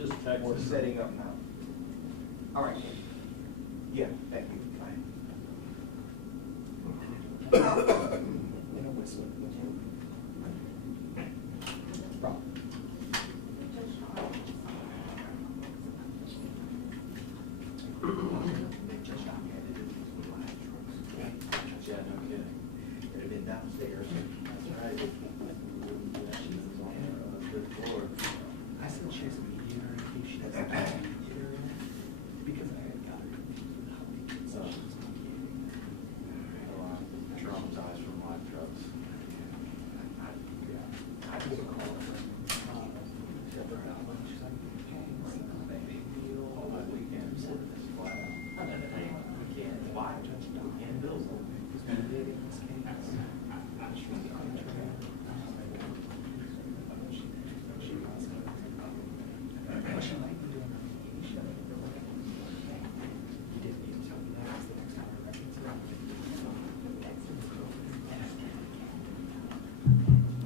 Just text Or us. setting up now. All right. Yeah, thank you. Yeah, no kidding. It'd have been downstairs. That's right. Yeah, she was on the third floor. I said she has a mediator in case she doesn't have a mediator in it, because I had got her how many kids she was mediating. Traumatized from live trucks. I just called her. She's like, hey, it's not a big deal. All my weekends, it's flat out. We can't, why? We can't build them. Who's mediating this case? She was the arbitrator. She was. Well, she might be doing her mediation. You didn't need to tell me that, 'cause the next time I reconcile.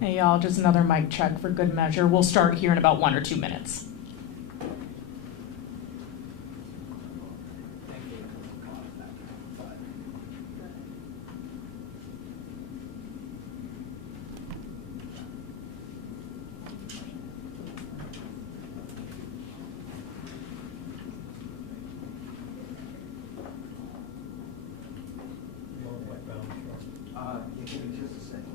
Hey y'all, just another mic check for good measure. We'll start here in about 1 or 2 minutes. Thank you. But Yeah, give me just a second.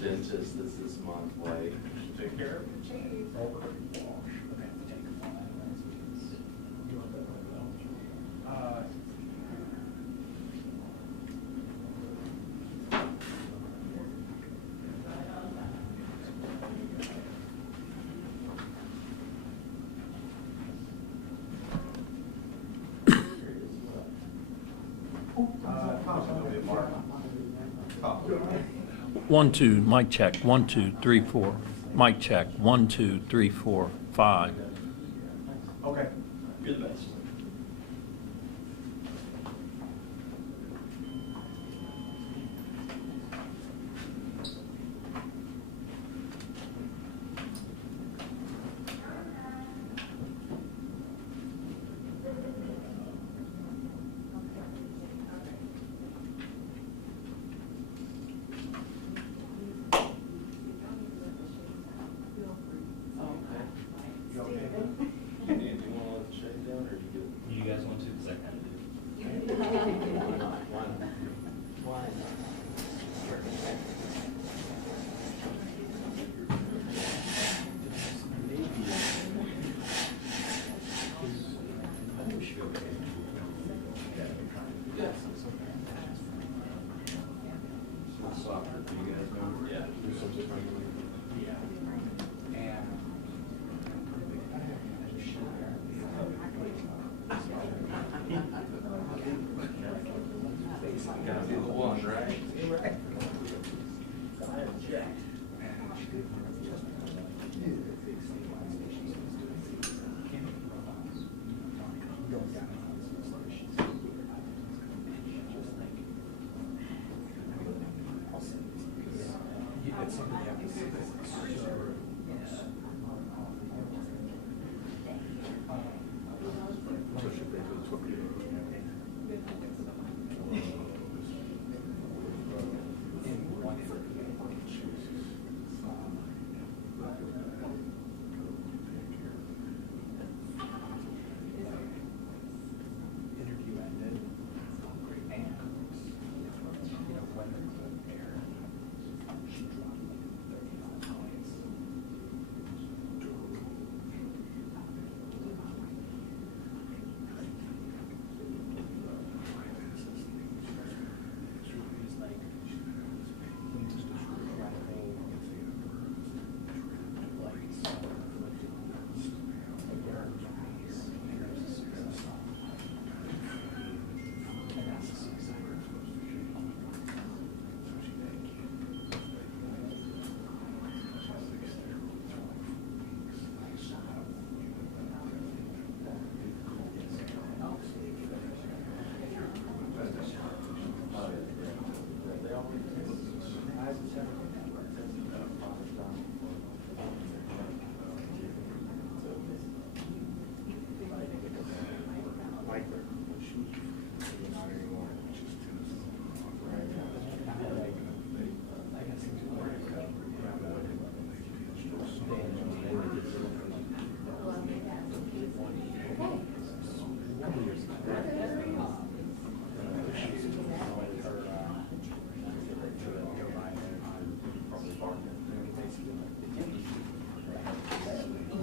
dentist that's this month late. Took care of it. One, two, mic check, 1, 2, 3, 4. Mic check, 1, 2, 3, 4, 5. Okay. You're the best. You okay? Do you want to let the shade down, or you good? You guys want to, because I kind of do. Why not? Why not? Why? Yes. Soccer, do you guys remember? Yeah. Gotta be the one, right? Interview ended, and, when the air, she dropped like 35 points.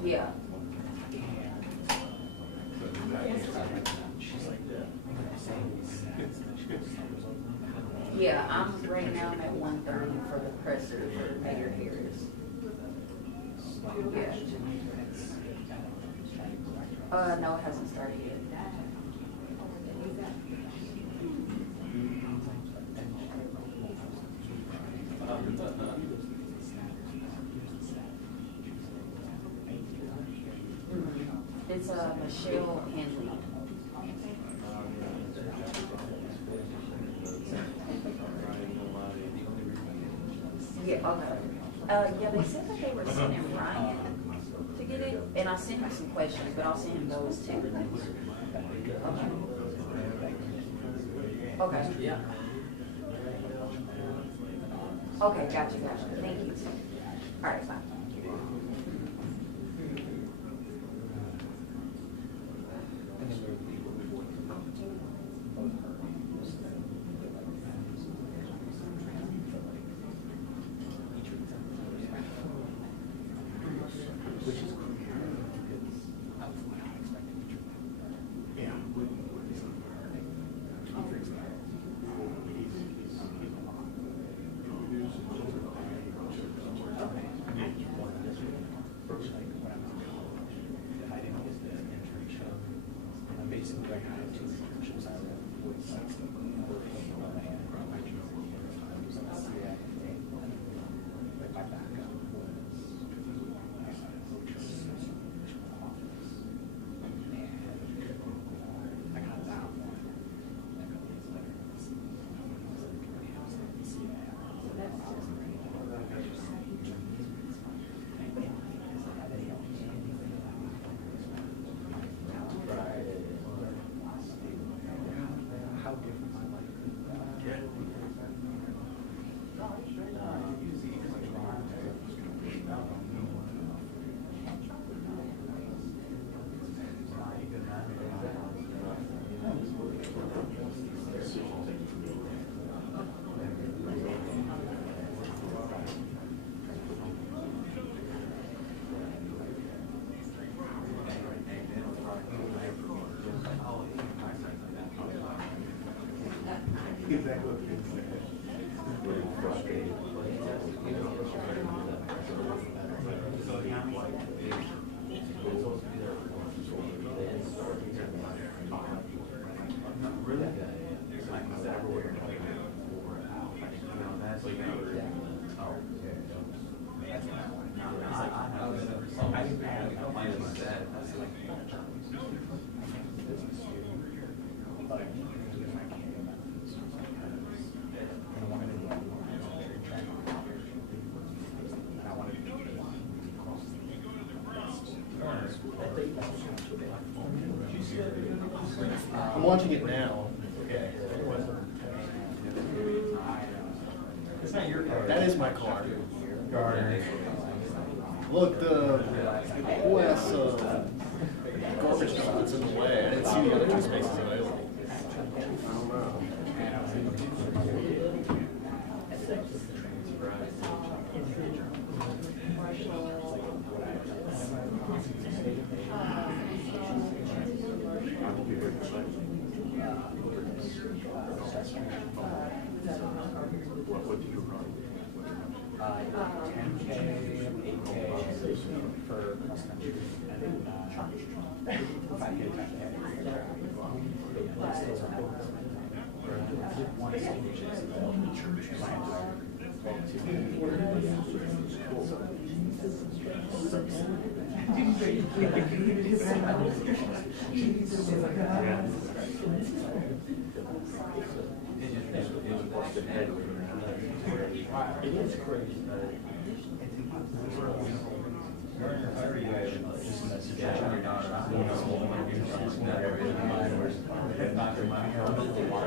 Yeah. Yeah, I'm right now I'm at 130 for the presser for Mayor Harris. Yeah. No, it hasn't started yet. It's Michelle Henley. Yeah, okay. Yeah, they said that they were sending Ryan to get it, and I sent him some questions, but I'll send him those too. Okay. Okay. Yeah. Okay, gotcha. Thank you. All right, bye. Each I'm watching it now. Okay. It's not your car. That is my car. Darn. Look, the whole ass garbage truck that's in the way. I didn't see the other two spaces available. I don't know. What do you run? 10K, 8K for cross country, and then 5K, 10K. One is church. It is crazy.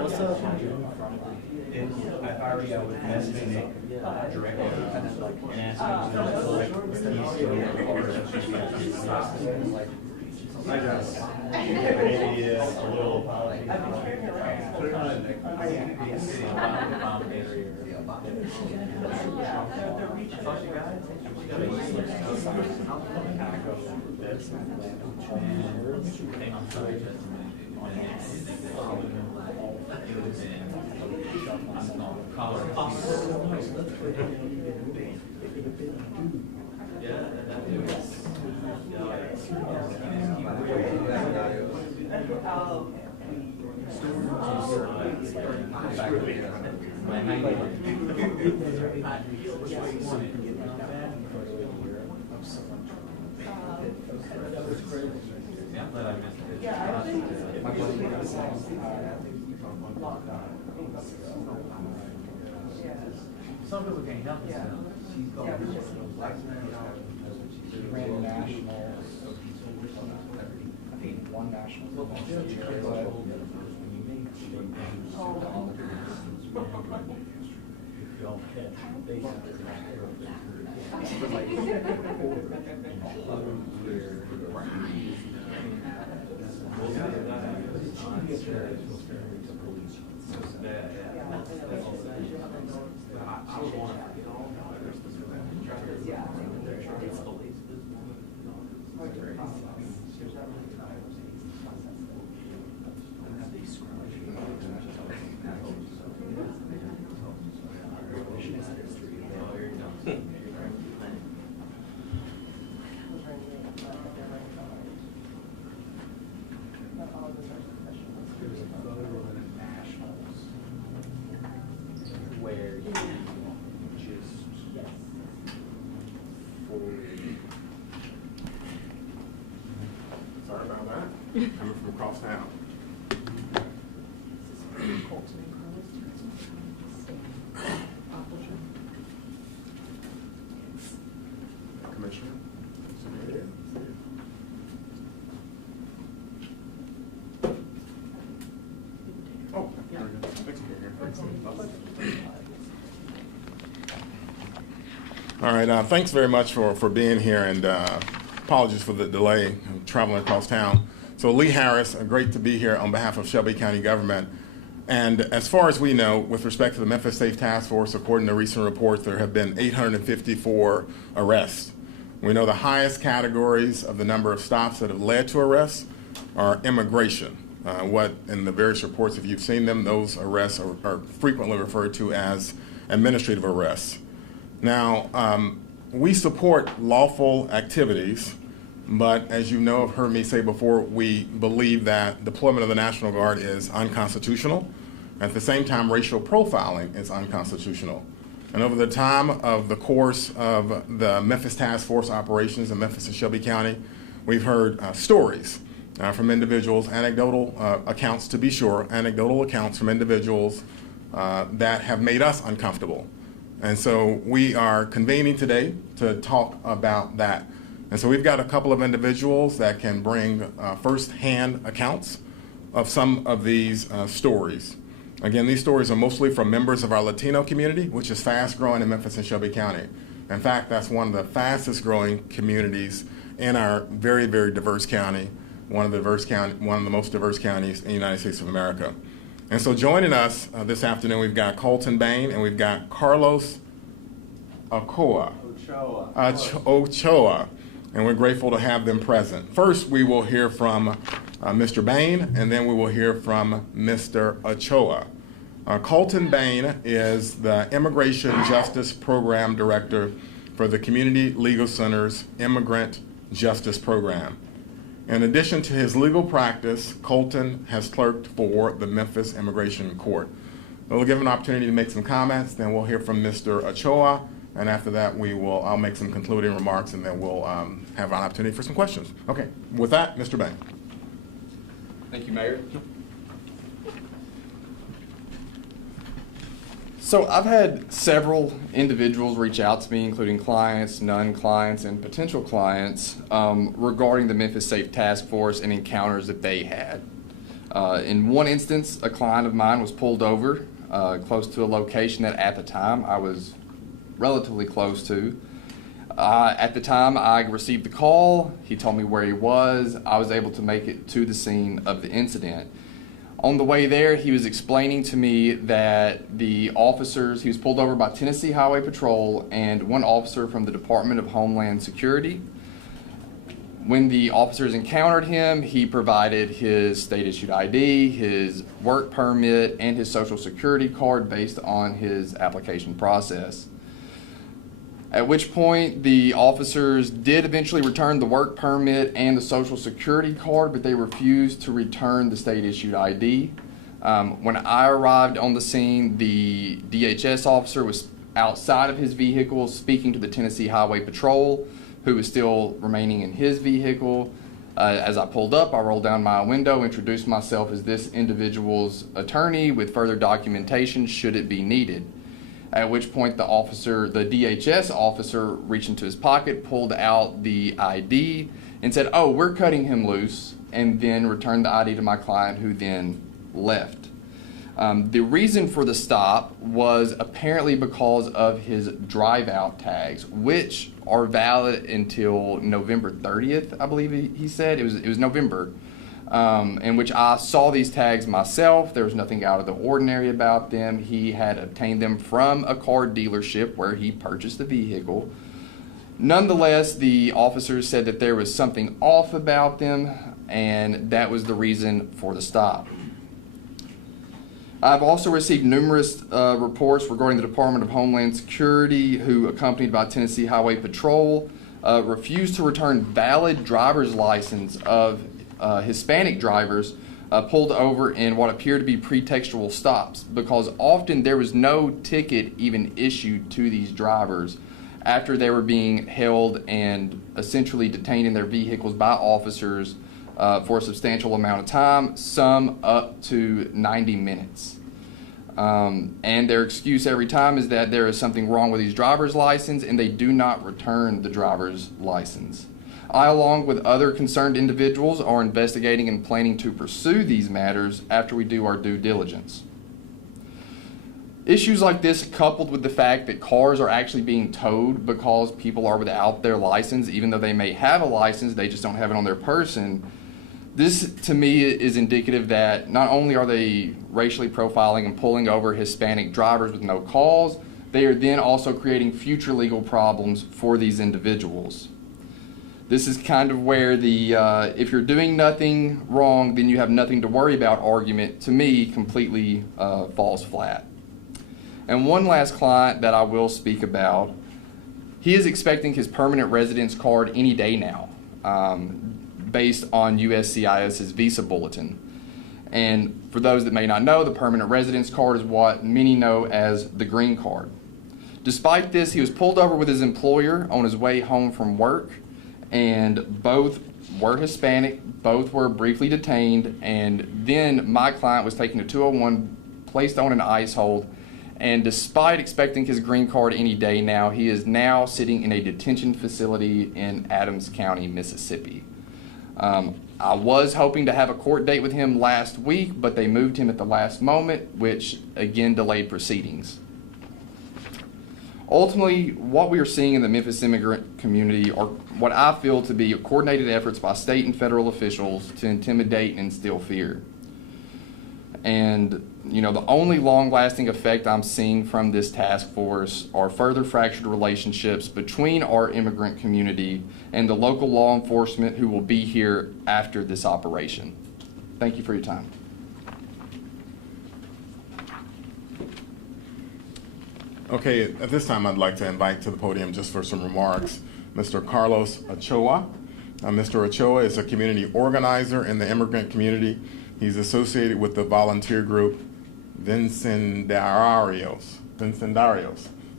What's up? If I were you, I would message Nick directly and ask him to I guess. Maybe a little. Put it on Nick. Some people can't help themselves. She ran nationals. I think one national. Sorry about that. Coming from across town. Commissioner? Oh, there we go. Thanks for being here. All right, thanks very much for being here, and apologies for the delay. I'm traveling across town. So Lee Harris, great to be here on behalf of Shelby County government. And as far as we know, with respect to the Memphis Safe Task Force, according to recent reports, there have been 854 arrests. We know the highest categories of the number of stops that have led to arrests are immigration. What in the various reports, if you've seen them, those arrests are frequently referred to as administrative arrests. Now, we support lawful activities, but as you know, have heard me say before, we believe that deployment of the National Guard is unconstitutional. At the same time, racial profiling is unconstitutional. And over the time of the course of the Memphis Task Force operations in Memphis and Shelby County, we've heard stories from individuals, anecdotal accounts to be sure, anecdotal accounts from individuals that have made us uncomfortable. And so we are convening today to talk about that. And so we've got a couple of individuals that can bring first-hand accounts of some of these stories. Again, these stories are mostly from members of our Latino community, which is fast growing in Memphis and Shelby County. In fact, that's one of the fastest growing communities in our very, very diverse county, one of the most diverse counties in the United States of America. And so joining us this afternoon, we've got Colton Bane and we've got Carlos Ochoa. Ochoa. And we're grateful to have them present. First, we will hear from Mr. Bane, and then we will hear from Mr. Ochoa. Colton Bane is the Immigration Justice Program Director for the Community Legal Center's Immigrant Justice Program. In addition to his legal practice, Colton has clerked for the Memphis Immigration Court. We'll give him an opportunity to make some comments, then we'll hear from Mr. Ochoa, and after that I'll make some concluding remarks, and then we'll have an opportunity for some questions. Okay, with that, Mr. Bane. Thank you, Mayor. So I've had several individuals reach out to me, including clients, non-clients, and potential clients, regarding the Memphis Safe Task Force and encounters that they had. In one instance, a client of mine was pulled over close to a location that at the time I was relatively close to. At the time I received the call, he told me where he was. I was able to make it to the scene of the incident. On the way there, he was explaining to me that the officers, he was pulled over by Tennessee Highway Patrol and one officer from the Department of Homeland Security. When the officers encountered him, he provided his state-issued ID, his work permit, and his social security card based on his application process. At which point the officers did eventually return the work permit and the social security card, but they refused to return the state-issued ID. When I arrived on the scene, the DHS officer was outside of his vehicle speaking to the Tennessee Highway Patrol, who was still remaining in his vehicle. As I pulled up, I rolled down my window, introduced myself as this individual's attorney with further documentation should it be needed. At which point the DHS officer reached into his pocket, pulled out the ID, and said, "Oh, we're cutting him loose," and then returned the ID to my client, who then left. The reason for the stop was apparently because of his drive-out tags, which are valid until November 30th, I believe he said. It was November. In which I saw these tags myself. There was nothing out of the ordinary about them. He had obtained them from a car dealership where he purchased the vehicle. Nonetheless, the officers said that there was something off about them, and that was the reason for the stop. I've also received numerous reports regarding the Department of Homeland Security, who, accompanied by Tennessee Highway Patrol, refused to return valid driver's license of Hispanic drivers pulled over in what appeared to be pretextual stops, because often there was no ticket even issued to these drivers after they were being held and essentially detained in their vehicles by officers for a substantial amount of time, some up to 90 minutes. And their excuse every time is that there is something wrong with these driver's license and they do not return the driver's license. I, along with other concerned individuals, are investigating and planning to pursue these matters after we do our due diligence. Issues like this, coupled with the fact that cars are actually being towed because people are without their license, even though they may have a license, they just don't have it on their person. This, to me, is indicative that not only are they racially profiling and pulling over Hispanic drivers with no calls, they are then also creating future legal problems for these individuals. This is kind of where the if you're doing nothing wrong, then you have nothing to worry about argument, to me, completely falls flat. And one last client that I will speak about, he is expecting his permanent residence card any day now, based on USCIS's visa bulletin. And for those that may not know, the permanent residence card is what many know as the green card. Despite this, he was pulled over with his employer on his way home from work, and both were Hispanic, both were briefly detained, and then my client was taken to 201, placed on an ICE hold, and despite expecting his green card any day now, he is now sitting in a detention facility in Adams County, Mississippi. I was hoping to have a court date with him last week, but they moved him at the last moment, which again delayed proceedings. Ultimately, what we are seeing in the Memphis immigrant community are what I feel to be coordinated efforts by state and federal officials to intimidate and instill fear. And, you know, the only long-lasting effect I'm seeing from this task force are further fractured relationships between our immigrant community and the local law enforcement who will be here after this operation. Thank you for your time. Okay, at this time, I'd like to invite to the podium just for some remarks, Mr. Carlos Ochoa. Mr. Ochoa is a community organizer in the immigrant community. He's associated with the volunteer group Vecindarios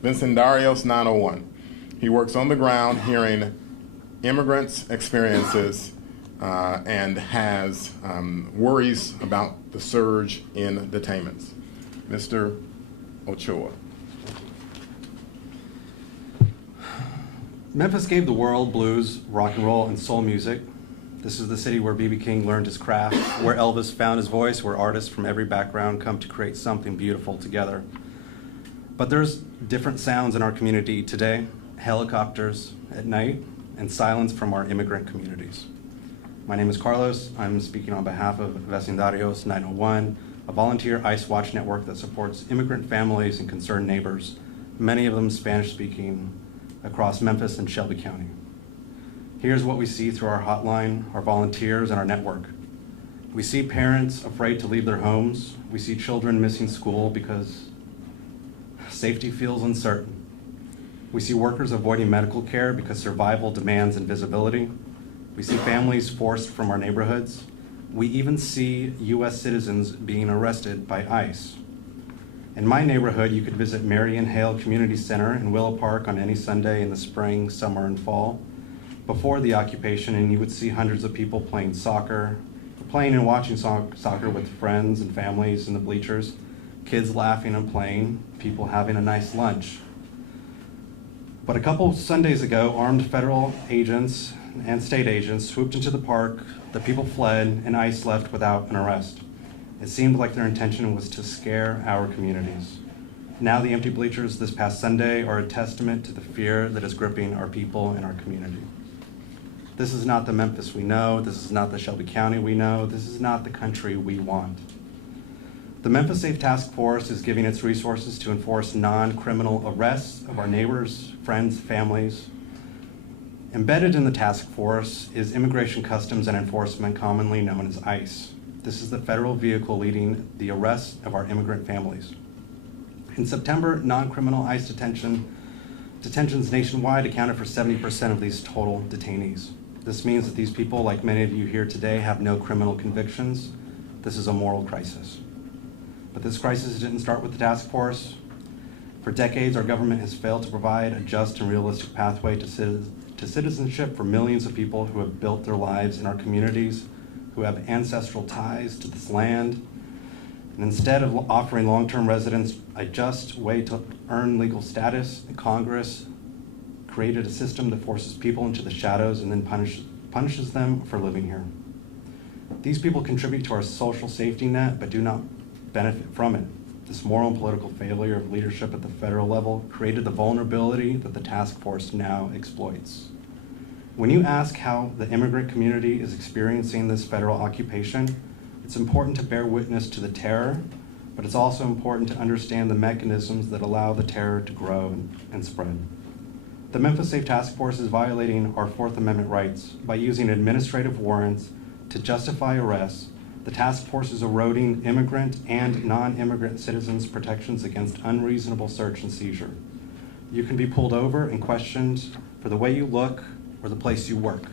901. He works on the ground hearing immigrants' experiences and has worries about the surge in detainments. Mr. Ochoa. Memphis gave the world blues, rock and roll, and soul music. This is the city where B.B. King learned his craft, where Elvis found his voice, where artists from every background come to create something beautiful together. But there's different sounds in our community today, helicopters at night, and silence from our immigrant communities. My name is Carlos. I'm speaking on behalf of Vecindarios 901, a volunteer ICE Watch network that supports immigrant families and concerned neighbors, many of them Spanish-speaking, across Memphis and Shelby County. Here's what we see through our hotline, our volunteers, and our network. We see parents afraid to leave their homes. We see children missing school because safety feels uncertain. We see workers avoiding medical care because survival demands invisibility. We see families forced from our neighborhoods. We even see U.S. citizens being arrested by ICE. In my neighborhood, you could visit Marion Hale Community Center in Willow Park on any Sunday in the spring, summer, and fall before the occupation, and you would see hundreds of people playing soccer, playing and watching soccer with friends and families in the bleachers, kids laughing and playing, people having a nice lunch. But a couple Sundays ago, armed federal agents and state agents swooped into the park, the people fled, and ICE left without an arrest. It seemed like their intention was to scare our communities. Now the empty bleachers this past Sunday are a testament to the fear that is gripping our people and our community. This is not the Memphis we know. This is not the Shelby County we know. This is not the country we want. The Memphis Safe Task Force is giving its resources to enforce non-criminal arrests of our neighbors, friends, families. Embedded in the task force is Immigration Customs and Enforcement, commonly known as ICE. This is the federal vehicle leading the arrest of our immigrant families. In September, non-criminal ICE detentions nationwide accounted for 70% of these total detainees. This means that these people, like many of you here today, have no criminal convictions. This is a moral crisis. But this crisis didn't start with the task force. For decades, our government has failed to provide a just and realistic pathway to citizenship for millions of people who have built their lives in our communities, who have ancestral ties to this land. And instead of offering long-term residents a just way to earn legal status, Congress created a system that forces people into the shadows and then punishes them for living here. These people contribute to our social safety net, but do not benefit from it. This moral and political failure of leadership at the federal level created the vulnerability that the task force now exploits. When you ask how the immigrant community is experiencing this federal occupation, it's important to bear witness to the terror, but it's also important to understand the mechanisms that allow the terror to grow and spread. The Memphis Safe Task Force is violating our Fourth Amendment rights by using administrative warrants to justify arrests. The task force is eroding immigrant and non-immigrant citizens' protections against unreasonable search and seizure. You can be pulled over and questioned for the way you look or the place you work.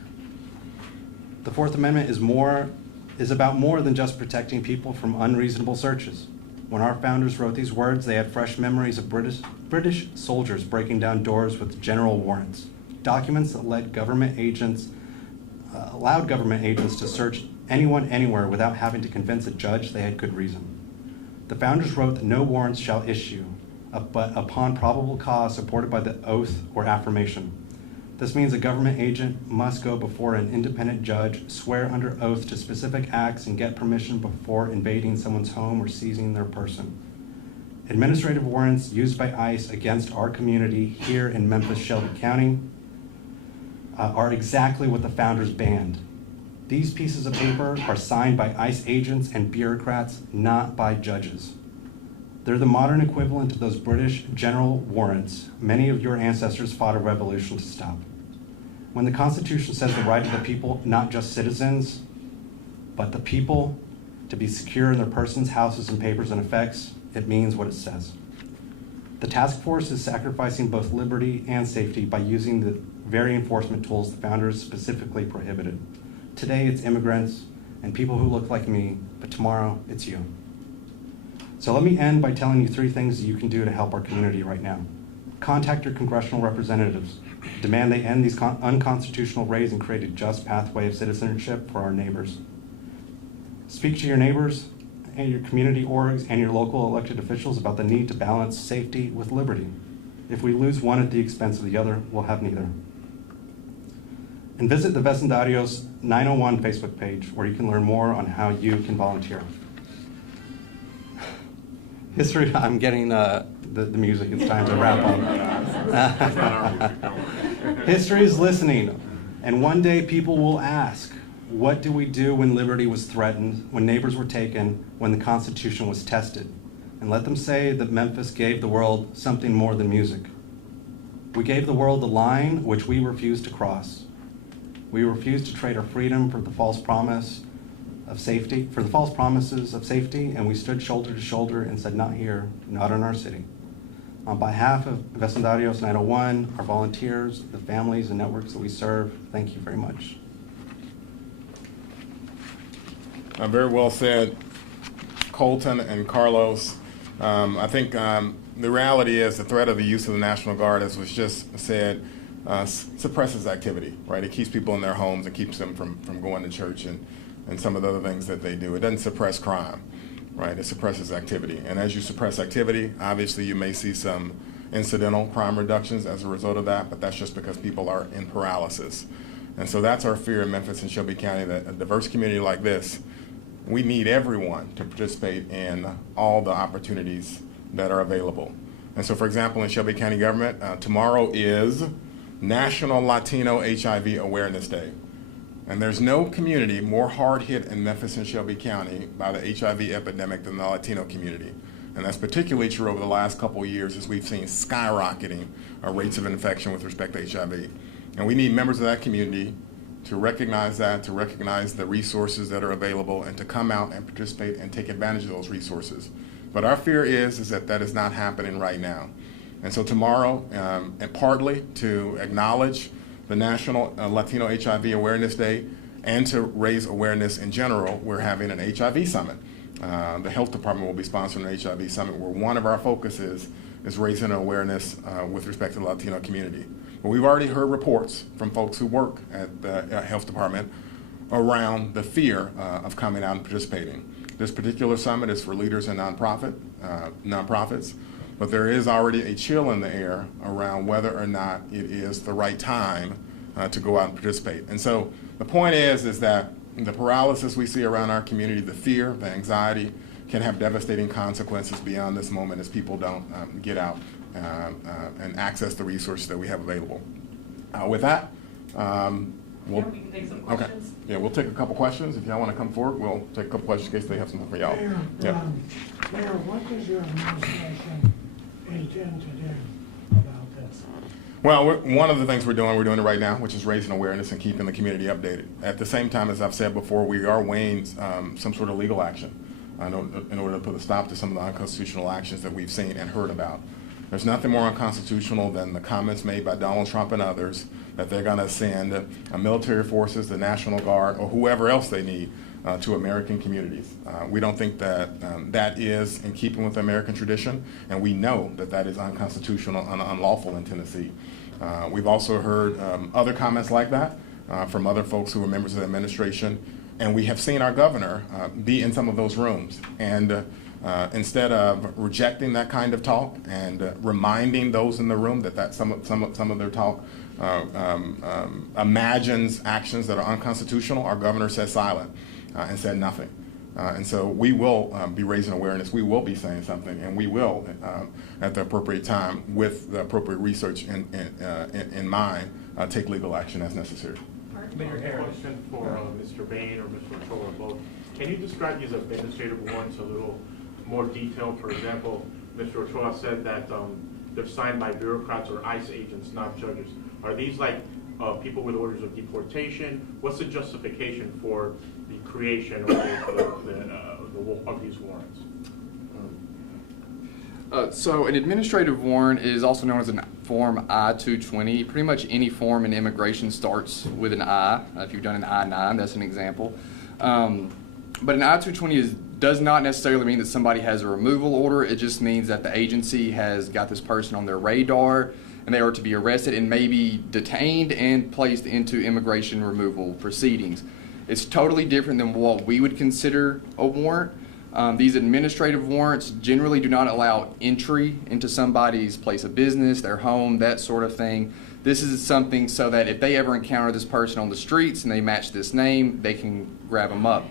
The Fourth Amendment is about more than just protecting people from unreasonable searches. When our founders wrote these words, they had fresh memories of British soldiers breaking down doors with general warrants, documents that allowed government agents to search anyone anywhere without having to convince a judge they had good reason. The founders wrote that no warrants shall issue, but upon probable cause supported by the oath or affirmation. This means a government agent must go before an independent judge, swear under oath to specific acts, and get permission before invading someone's home or seizing their person. Administrative warrants used by ICE against our community here in Memphis, Shelby County are exactly what the founders banned. These pieces of paper are signed by ICE agents and bureaucrats, not by judges. They're the modern equivalent of those British general warrants many of your ancestors fought a revolution to stop. When the Constitution says the right of the people, not just citizens, but the people, to be secure in their persons, houses, and papers and effects, it means what it says. The task force is sacrificing both liberty and safety by using the very enforcement tools the founders specifically prohibited. Today it's immigrants and people who look like me, but tomorrow it's you. So let me end by telling you 3 things you can do to help our community right now. Contact your congressional representatives. Demand they end these unconstitutional raids and create a just pathway of citizenship for our neighbors. Speak to your neighbors and your community orgs and your local elected officials about the need to balance safety with liberty. If we lose one at the expense of the other, we'll have neither. And visit the Vecindarios 901 Facebook page, where you can learn more on how you can volunteer. History, I'm getting the music, it's time to wrap up. History is listening, and one day people will ask, what do we do when liberty was threatened, when neighbors were taken, when the Constitution was tested? And let them say that Memphis gave the world something more than music. We gave the world the line which we refused to cross. We refused to trade our freedom for the false promises of safety, and we stood shoulder to shoulder and said, not here, not in our city. On behalf of Vecindarios 901, our volunteers, the families and networks that we serve, thank you very much. Very well said, Colton and Carlos. I think the reality is the threat of the use of the National Guard, as was just said, suppresses activity, right? It keeps people in their homes and keeps them from going to church and some of the other things that they do. It doesn't suppress crime, right? It suppresses activity. And as you suppress activity, obviously you may see some incidental crime reductions as a result of that, but that's just because people are in paralysis. And so that's our fear in Memphis and Shelby County, that a diverse community like this, we need everyone to participate in all the opportunities that are available. And so, for example, in Shelby County government, tomorrow is National Latino HIV Awareness Day. And there's no community more hard hit in Memphis and Shelby County by the HIV epidemic than the Latino community. And that's particularly true over the last couple of years, as we've seen skyrocketing rates of infection with respect to HIV. And we need members of that community to recognize that, to recognize the resources that are available, and to come out and participate and take advantage of those resources. But our fear is that that is not happening right now. And so tomorrow, and partly to acknowledge the National Latino HIV Awareness Day and to raise awareness in general, we're having an HIV summit. The health department will be sponsoring an HIV summit, where one of our focuses is raising awareness with respect to the Latino community. But we've already heard reports from folks who work at the health department around the fear of coming out and participating. This particular summit is for leaders in nonprofits, but there is already a chill in the air around whether or not it is the right time to go out and participate. And so the point is that the paralysis we see around our community, the fear, the anxiety, can have devastating consequences beyond this moment as people don't get out and access the resources that we have available. With that, we'll, We can take some okay. questions. Yeah, we'll take a couple questions. If y'all want to come forward, we'll take a couple questions in case they have something for y'all. Yeah. Mayor, what does your administration intend to do about this? Well, one of the things we're doing it right now, which is raising awareness and keeping the community updated. At the same time, as I've said before, we are weighing some sort of legal action in order to put a stop to some of the unconstitutional actions that we've seen and heard about. There's nothing more unconstitutional than the comments made by Donald Trump and others that they're going to send military forces, the National Guard, or whoever else they need to American communities. We don't think that that is in keeping with the American tradition, and we know that that is unconstitutional and unlawful in Tennessee. We've also heard other comments like that from other folks who are members of the administration, and we have seen our governor be in some of those rooms. And instead of rejecting that kind of talk and reminding those in the room that some of their talk imagines actions that are unconstitutional, our governor said silent and said nothing. And so we will be raising awareness. We will be saying something, and we will, at the appropriate time, with the appropriate research in mind, take legal action as necessary. Mayor Harris. Question for Mr. Bane or Mr. Ochoa both. Can you describe these administrative warrants a little more detailed? For example, Mr. Ochoa said that they're signed by bureaucrats or ICE agents, not judges. Are these like people with orders of deportation? What's the justification for the creation of these warrants? So an administrative warrant is also known as a Form I-220. Pretty much any form in immigration starts with an I. If you've done an I-9, that's an example. But an I-220 does not necessarily mean that somebody has a removal order. It just means that the agency has got this person on their radar, and they are to be arrested and maybe detained and placed into immigration removal proceedings. It's totally different than what we would consider a warrant. These administrative warrants generally do not allow entry into somebody's place of business, their home, that sort of thing. This is something so that if they ever encounter this person on the streets and they match this name, they can grab them up.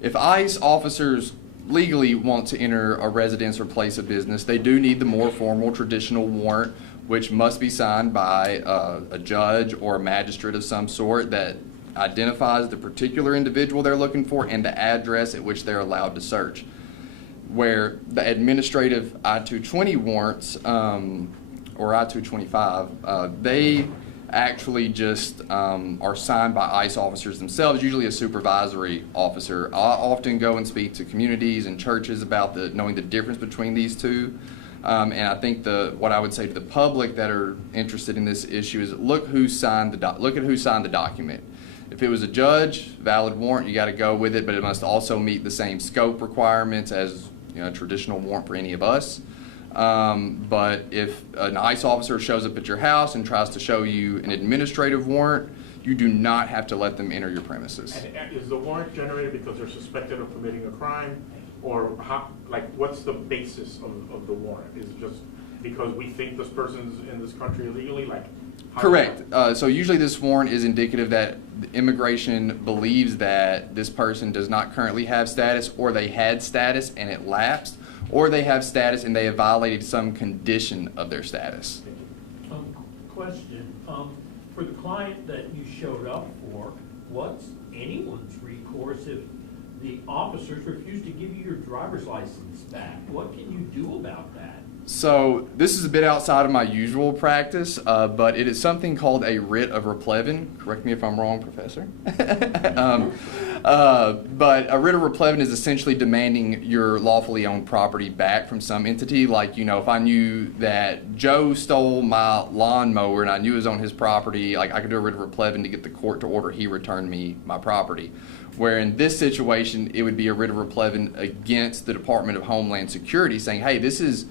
If ICE officers legally want to enter a residence or place of business, they do need the more formal traditional warrant, which must be signed by a judge or a magistrate of some sort that identifies the particular individual they're looking for and the address at which they're allowed to search. Where the administrative I-220 warrants, or I-225, they actually just are signed by ICE officers themselves, usually a supervisory officer. I often go and speak to communities and churches about knowing the difference between these two. And I think what I would say to the public that are interested in this issue is look at who signed the document. If it was a judge, valid warrant, you got to go with it, but it must also meet the same scope requirements as a traditional warrant for any of us. But if an ICE officer shows up at your house and tries to show you an administrative warrant, you do not have to let them enter your premises. And is the warrant generated because they're suspected of committing a crime, or what's the basis of the warrant? Is it just because we think this person's in this country illegally? Correct. So usually this warrant is indicative that immigration believes that this person does not currently have status, or they had status and it lapsed, or they have status and they have violated some condition of their status. Question, for the client that you showed up for, what's anyone's recourse if the officers refuse to give you your driver's license back? What can you do about that? So this is a bit outside of my usual practice, but it is something called a writ of replevin. Correct me if I'm wrong, Professor. But a writ of replevin is essentially demanding your lawfully owned property back from some entity. Like, if I knew that Joe stole my lawnmower and I knew it was on his property, I could do a writ of replevin to get the court to order he return me my property. Where in this situation, it would be a writ of replevin against the Department of Homeland Security saying, hey, this is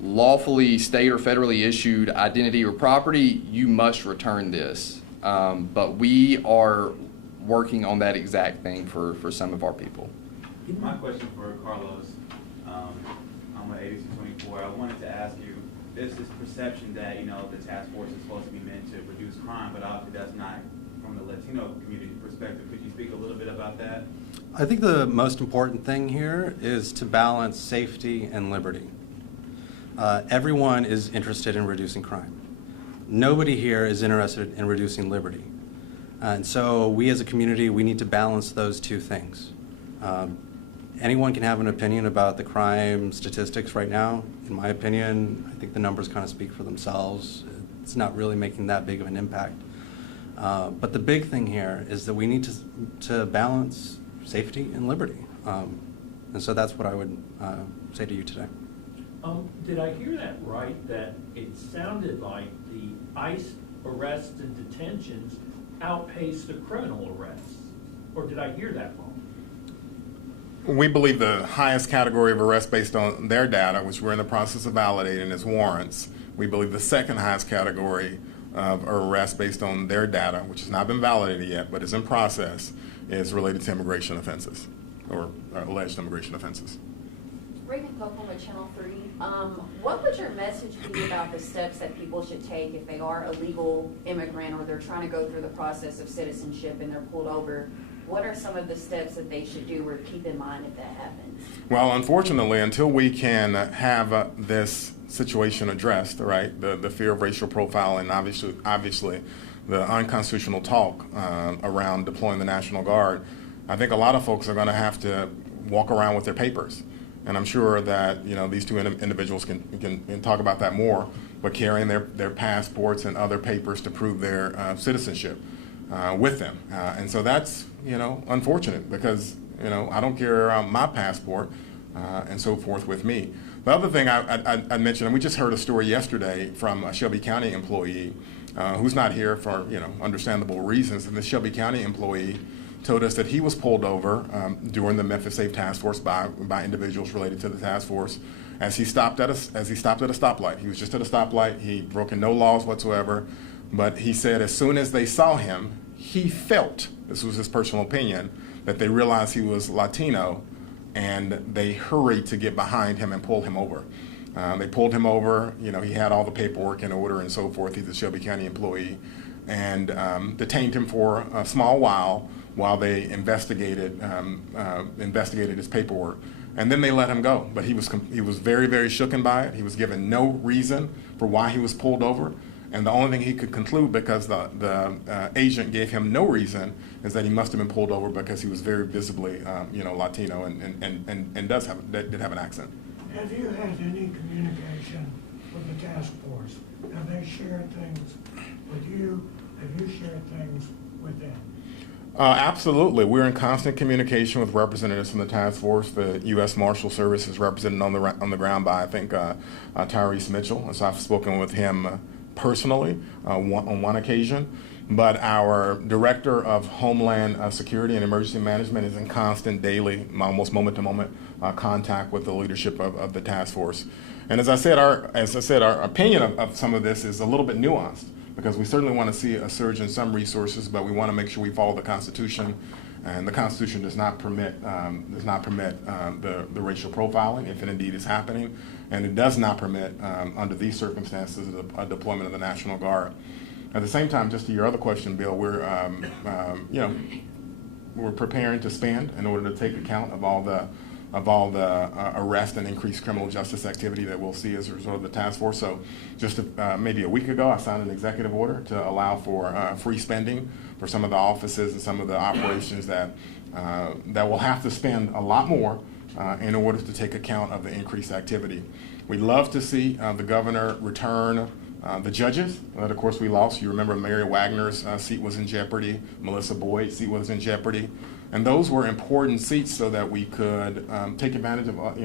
lawfully state or federally issued identity or property, you must return this. But we are working on that exact thing for some of our people. My question for Carlos, I'm an 8224. I wanted to ask you, there's this perception that, the task force is supposed to be meant to reduce crime, but obviously that's not from the Latino community perspective. Could you speak a little bit about that? I think the most important thing here is to balance safety and liberty. Everyone is interested in reducing crime. Nobody here is interested in reducing liberty. And so we as a community, we need to balance those two things. Anyone can have an opinion about the crime statistics right now. In my opinion, I think the numbers kind of speak for themselves. It's not really making that big of an impact. But the big thing here is that we need to balance safety and liberty. And so that's what I would say to you today. Did I hear that right, that it sounded like the ICE arrests and detentions outpaced the criminal arrests? Or did I hear that wrong? We believe the highest category of arrest based on their data, which we're in the process of validating, is warrants. We believe the second highest category of arrest based on their data, which has not been validated yet, but is in process, is related to immigration offenses, or alleged immigration offenses. Raven Colton with Channel 3. What would your message be about the steps that people should take if they are a legal immigrant or they're trying to go through the process of citizenship and they're pulled over? What are some of the steps that they should do or keep in mind if that happens? Well, unfortunately, until we can have this situation addressed, right, the fear of racial profiling, obviously the unconstitutional talk around deploying the National Guard, I think a lot of folks are going to have to walk around with their papers. And I'm sure that these two individuals can talk about that more, but carrying their passports and other papers to prove their citizenship with them. And so that's unfortunate because I don't carry my passport and so forth with me. The other thing I mentioned, and we just heard a story yesterday from a Shelby County employee who's not here for understandable reasons, and the Shelby County employee told us that he was pulled over during the Memphis Safe Task Force by individuals related to the task force as he stopped at a stoplight. He was just at a stoplight. He'd broken no laws whatsoever, but he said as soon as they saw him, he felt, this was his personal opinion, that they realized he was Latino, and they hurried to get behind him and pull him over. They pulled him over. He had all the paperwork in order and so forth. He's a Shelby County employee, and detained him for a small while they investigated his paperwork, and then they let him go. But he was very, very shooken by it. He was given no reason for why he was pulled over, and the only thing he could conclude, because the agent gave him no reason, is that he must have been pulled over because he was very visibly Latino and did have an accent. Have you had any communication with the task force? Have they shared things with you? Have you shared things with them? Absolutely. We're in constant communication with representatives from the task force. The U.S. Marshal Service is represented on the ground by, I think, Tyrese Mitchell. And so I've spoken with him personally on one occasion. But our Director of Homeland Security and Emergency Management is in constant daily, almost moment-to-moment contact with the leadership of the task force. And as I said, our opinion of some of this is a little bit nuanced, because we certainly want to see a surge in some resources, but we want to make sure we follow the Constitution, and the Constitution does not permit the racial profiling, if it indeed is happening, and it does not permit, under these circumstances, a deployment of the National Guard. At the same time, just to your other question, Bill, we're preparing to spend in order to take account of all the arrest and increased criminal justice activity that we'll see as a result of the task force. So just maybe a week ago, I signed an executive order to allow for free spending for some of the offices and some of the operations that will have to spend a lot more in order to take account of the increased activity. We'd love to see the governor return the judges that, of course, we lost. You remember Mary Wagner's seat was in jeopardy. Melissa Boyd's seat was in jeopardy. And those were important seats so that we could take advantage of,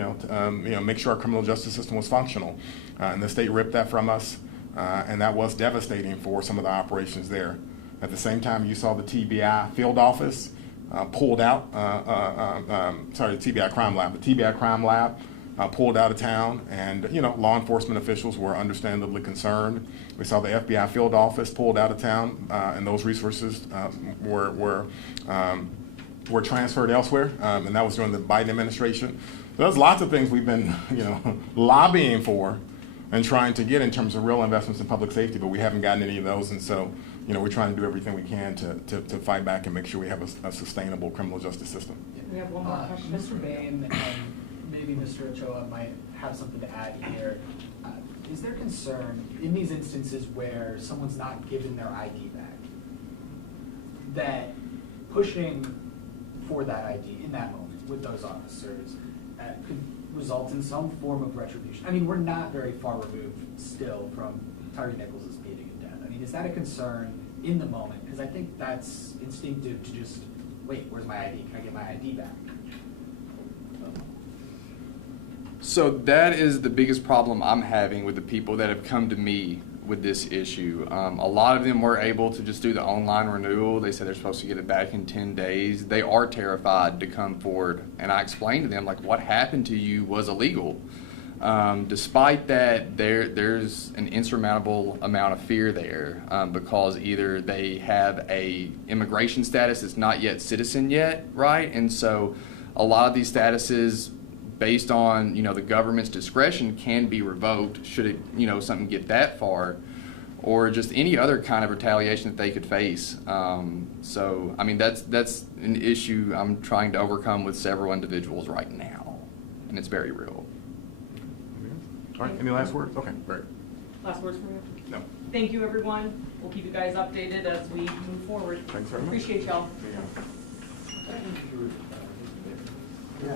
make sure our criminal justice system was functional. And the state ripped that from us, and that was devastating for some of the operations there. At the same time, you saw the TBI field office pulled out, the TBI crime lab. The TBI crime lab pulled out of town, and law enforcement officials were understandably concerned. We saw the FBI field office pulled out of town, and those resources were transferred elsewhere, and that was during the Biden administration. So there's lots of things we've been lobbying for and trying to get in terms of real investments in public safety, but we haven't gotten any of those. And so, we're trying to do everything we can to fight back and make sure we have a sustainable criminal justice system. We have one more question. Mr. Bane and maybe Mr. Ochoa might have something to add here. Is there concern in these instances where someone's not given their ID back, that pushing for that ID in that moment with those officers could result in some form of retribution? I mean, we're not very far removed still from Tyree Nichols' beating and death. I mean, is that a concern in the moment? Because I think that's instinctive to just, wait, where's my ID? Can I get my ID back? So that is the biggest problem I'm having with the people that have come to me with this issue. A lot of them were able to just do the online renewal. They said they're supposed to get it back in 10 days. They are terrified to come forward. And I explained to them, like, what happened to you was illegal. Despite that, there's an insurmountable amount of fear there because either they have a immigration status that's not yet citizen yet, right? And so a lot of these statuses, based on the government's discretion, can be revoked should it something get that far, or just any other kind of retaliation that they could face. So I mean that's an issue I'm trying to overcome with several individuals right now, and it's very real. All right, any last words? Okay, great. Last words from you? No. Thank you, everyone. We'll keep you guys updated as we move forward. Thanks very much. Appreciate y'all. Man,